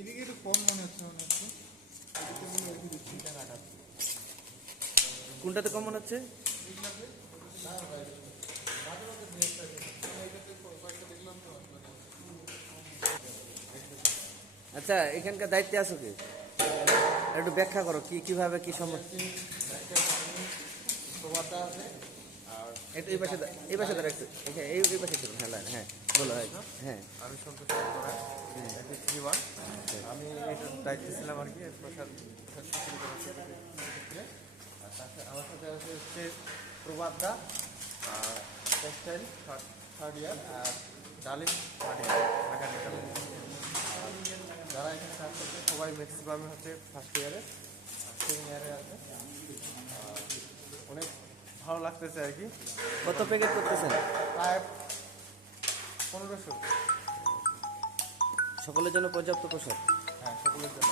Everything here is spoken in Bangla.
এইদিকে একটু কম মনে হচ্ছে কোনটাতে কম মনে হচ্ছে? আচ্ছা, এখানকার দায়িত্বে আছো কি? একটু ব্যাখ্যা করো কিভাবে কি সমস্যা। একটু এই পাশে এই পাশে দাঁড়া একটু, এই পাশে ছিল। হ্যাঁ হ্যাঁ বলো। হ্যাঁ আমি সন্তোষ রায়, আমি এটার দায়িত্বে ছিলাম আর কি প্রসাদ। আর তাছাড়া আমার সাথে আছে হচ্ছে প্রবাদদা, টেক্সটাইল থার্ড ইয়ার, আর ডালিম থার্ড ইয়ার মেকানিক্যাল। যারা এখানে কাজ করছে সবাই ম্যাক্সিমামে হচ্ছে ফার্স্ট ইয়ারে, সেকেন্ড ইয়ারে আছে। অনেক ভালো লাগতেছে আর কি। কত প্যাকেট করতেছেন? প্রায় 1500। সকলের জন্য পর্যাপ্ত পোশাক? হ্যাঁ, সকলের জন্য।